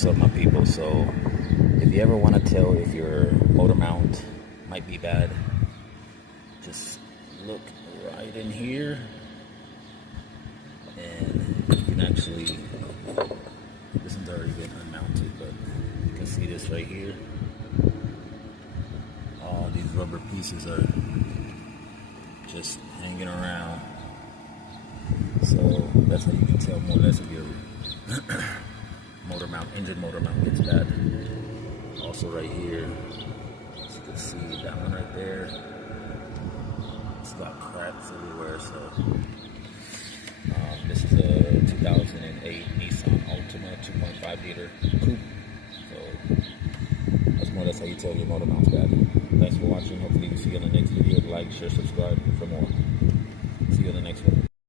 What's up, my people? So if you ever want to tell if your motor mount might be bad, just look right in here and you can actually, this one's already been unmounted, but you can see this right here. All these rubber pieces are just hanging around. So that's how you can tell more or less if your engine motor mount gets bad. Also right here, as you can see, that one right there, it's got cracks everywhere. So this is a 2008 Nissan Altima 2.5 liter coupe. So that's how you tell your motor mount's bad. Thanks for watching. Hopefully we see you in the next video. Like, share, subscribe for more. See you in the next one.